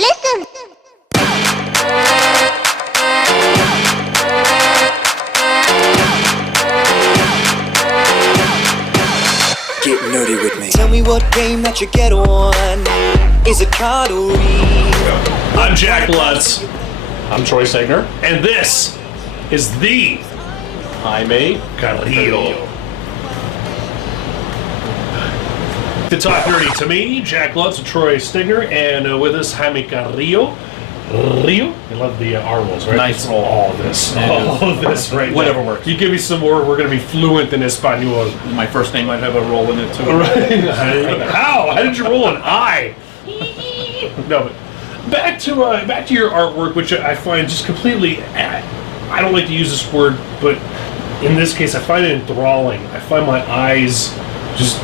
Listen. Get nerdy with me. Tell me what game that you get on. Is it card or read? I'm Jack Lutz. I'm Troy Segner. And this is the Jaime Carrillo. To talk nerdy to me, Jack Lutz and Troy Stigner, and with us, Jaime Carrillo. Rio? I love the R rolls, right? Nice roll. All of this. All of this right Whatever now. works. You give me some more, we're going to be fluent in Espanol. My first name might have a roll in it too. Right. How? How did you roll an I? No, but back to your artwork, which I find just completely. I don't like to use this word, but in this case, I find it enthralling. I find my eyes just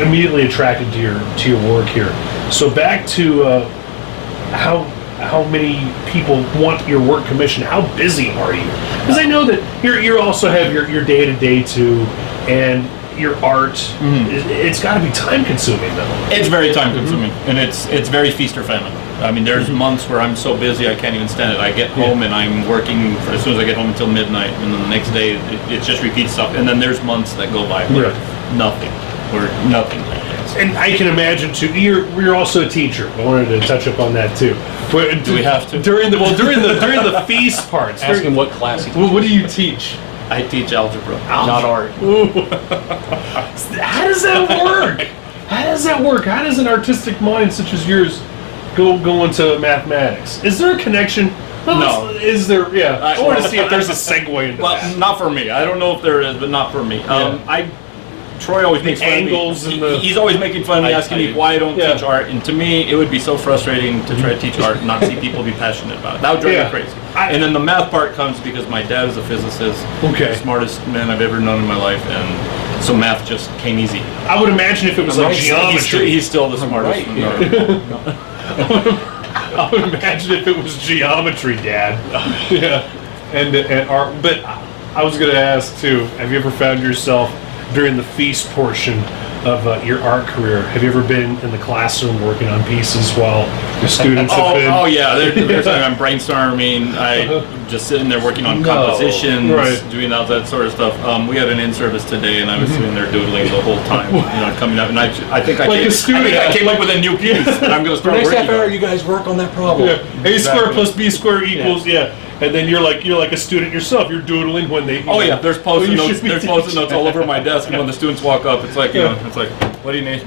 immediately attracted to your work here. So back to how many people want your work commissioned? How busy are you? Because I know that you also have your day-to-day too, and your art. It's got to be time-consuming though. It's very time consuming, and it's very feast or famine. I mean, there's months where I'm so busy I can't even stand it. I get home and I'm working as soon as I get home until midnight, and then the next day it just repeats stuff. And then there's months that go by where nothing happens. And I can imagine too. You're also a teacher. I wanted to touch up on that too. But Do we have to? during the feast parts? Ask him what class he teaches. What do you teach? I teach algebra. Not art. How does that work? How does that work? How does an artistic mind such as yours go into mathematics? Is there a connection? No. Is there? Yeah. I want to see if there's a segue into Well, that. not for me. I don't know if there is, but not for me. Troy always makes fun angles of me. and the- He's always making fun of me, asking me why I don't teach art. And to me, it would be so frustrating to try to teach art and not see people be passionate about it. That would drive me crazy. And then the math part comes because my dad is a physicist. Okay. The smartest man I've ever known in my life, and so math just came easy. I would imagine if it was like geometry. He's still the smartest. I would imagine if it was geometry, Dad. Yeah, and art. But I was going to ask too. Have you ever found yourself during the feast portion of your art career? Have you ever been in the classroom working on pieces while the students have been? Oh yeah, there's time I'm brainstorming. I just sitting there working on compositions, doing all that sort of stuff. We had an in-service today, and I was sitting there doodling the whole time, coming up. And I think I came up with a new piece, and I'm going to start Next working half hour, on it. you guys work on that problem. Yeah. A squared plus B squared equals And then you're like a student yourself. You're doodling when they. Oh yeah, there's post-it you notes. should be There's post-it notes all over my desk, and when the students walk up, it's like it's like, what do you need?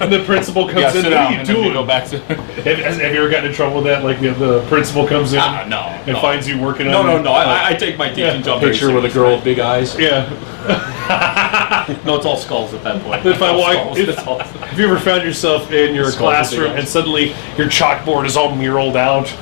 And the principal comes in. Sit What down, are you and then we doing? go back to. Have you ever gotten in trouble with that? Like the principal comes in and finds you working on. No. I take my teaching job very Picture with a seriously. girl with big eyes. Yeah. No, it's all skulls at that point. Have Skulls. have you ever found yourself in your classroom and suddenly your chalkboard is all muraled out?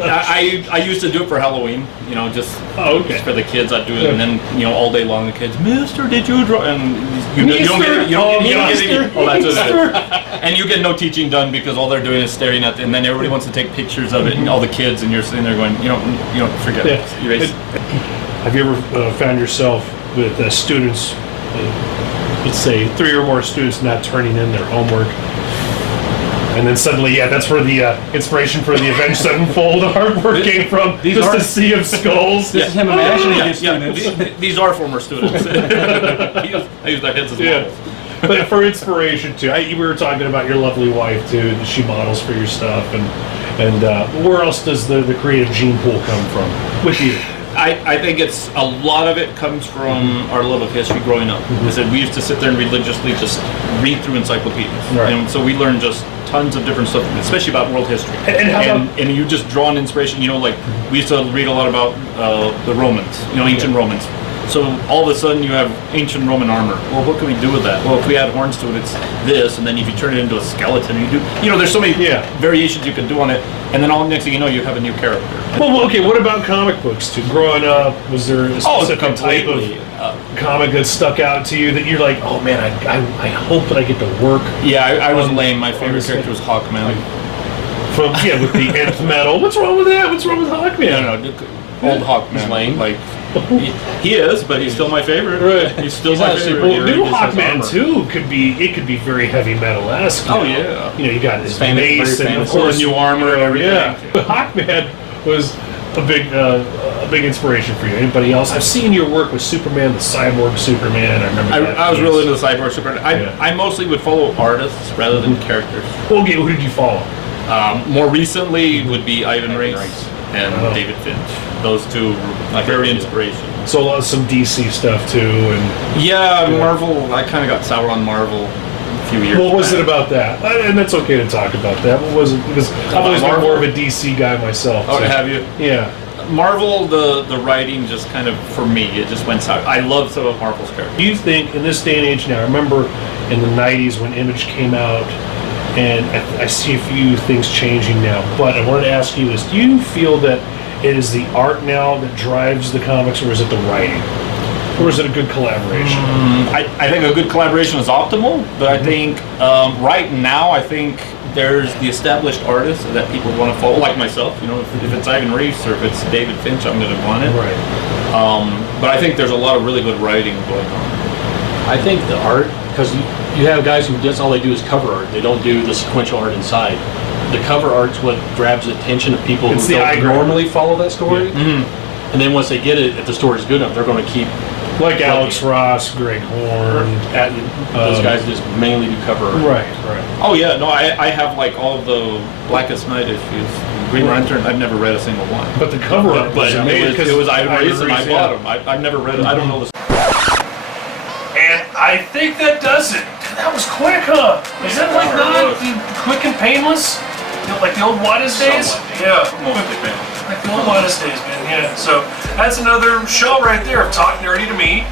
I used to do it for Halloween, just okay. for the kids. I'd do it, and then all day long the kids, Mister, did you draw? And you don't get any. Oh, that's what it is. And you get no teaching done because all they're doing is staring at it, and then everybody wants to take pictures of it, and all the kids, and you're sitting there going, forget it. Erase. Have you ever found yourself with students, let's say 3 or more students not turning in their homework, and then suddenly, that's where the inspiration for the Avenged Sevenfold artwork came from? Just a sea of skulls. This is him imagining his students. These are former students. I use their heads as models. But for inspiration too, we were talking about your lovely wife too. She models for your stuff, and where else does the creative gene pool come from with you? I think it's a lot of it comes from our love of history growing up. We used to sit there and religiously just read through encyclopedias, and so we learned just tons of different stuff, especially about world history. And you just draw an inspiration. Like we used to read a lot about the Romans, ancient Romans. So all of a sudden you have ancient Roman armor. Well, what can we do with that? Well, if we add horns to it, it's this, and then if you turn it into a skeleton, there's so many variations you can do on it, and then next thing you know, you have a new character. Well, okay, what about comic books too? Growing up, was there a specific type of comic that stuck out to you that you're like, oh man, I hope that I get to work? Yeah, I was lame. My favorite character was Hawkman. With the nth metal. What's wrong with that? What's wrong with Hawkman? No. old Hawkman. He's lame. Like he is, but he's still my favorite. Right. He's still He's my not a favorite. superhero. Well, new He just has Hawkman armor. too could be very heavy metal-esque. Oh, now. yeah. You know, you got his Fantasy, mace very and of fantasy. course New armor and everything. Yeah, Hawkman was a big inspiration for you. Anybody else? I've seen your work with Superman, the Cyborg Superman. I remember. that I was piece. really into the Cyborg Superman. Yeah. I mostly would follow artists rather than characters. Okay, who did you follow? More recently would be Ivan Reis Reis. and Oh. David Finch. Those two were very inspirational. So some DC stuff too, and Yeah, Marvel. I kind of got sour on Marvel a few years. what was back. it about that? And that's okay to talk about that. What was it? Because I've always been Marvel? more of a DC guy myself. Oh, so- have you? Yeah. Marvel, the writing just kind of, for me, it just went sour. I love some of Marvel's characters. Do you think in this day and age now, I remember in the 90s when Image came out, and I see a few things changing now, but I wanted to ask you this. Do you feel that it is the art now that drives the comics, or is it the writing? Or is it a good collaboration? I think a good collaboration is optimal, but I think right now, I think there's the established artists that people want to follow, like myself. You know, if it's Ivan Reis or if it's David Finch, I'm going to want it. Right. But I think there's a lot of really good writing going on. I think the art, because you have guys who just all they do is cover art. They don't do the sequential art inside. The cover art's what grabs the attention of people It's who the eye don't grabber. normally follow that story. Mm-hmm. And then once they get it, if the story's good enough, they're going to keep Like Alex Ross, Greg Horn. at those guys just mainly do cover art. Right, right. Oh yeah, no, I have like all of the Blackest Night issues. Green Lantern, I've never read a single one. But the cover art was amazing. it was Ivan Reis and I Reis, bought yeah. them. I've never read it. I don't know the And I think that does it. That was quick, huh? Is that like not quick and painless? Like the old Wattis days? Yeah. Like the old Wattis days, man. Yeah. So that's another show right there of Talk Nerdy to Me.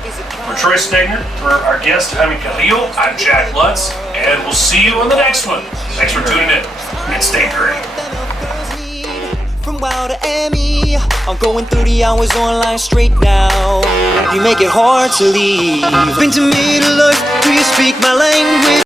For Troy Stegner, for our guest Jaime Carrillo, I'm Jack Lutz, and we'll see you on the next one. Thanks for tuning in, and stay great. From WoW to Emmy, I'm going through the hours online straight now. You make it hard to leave. Been to Middle Earth, do you speak my language?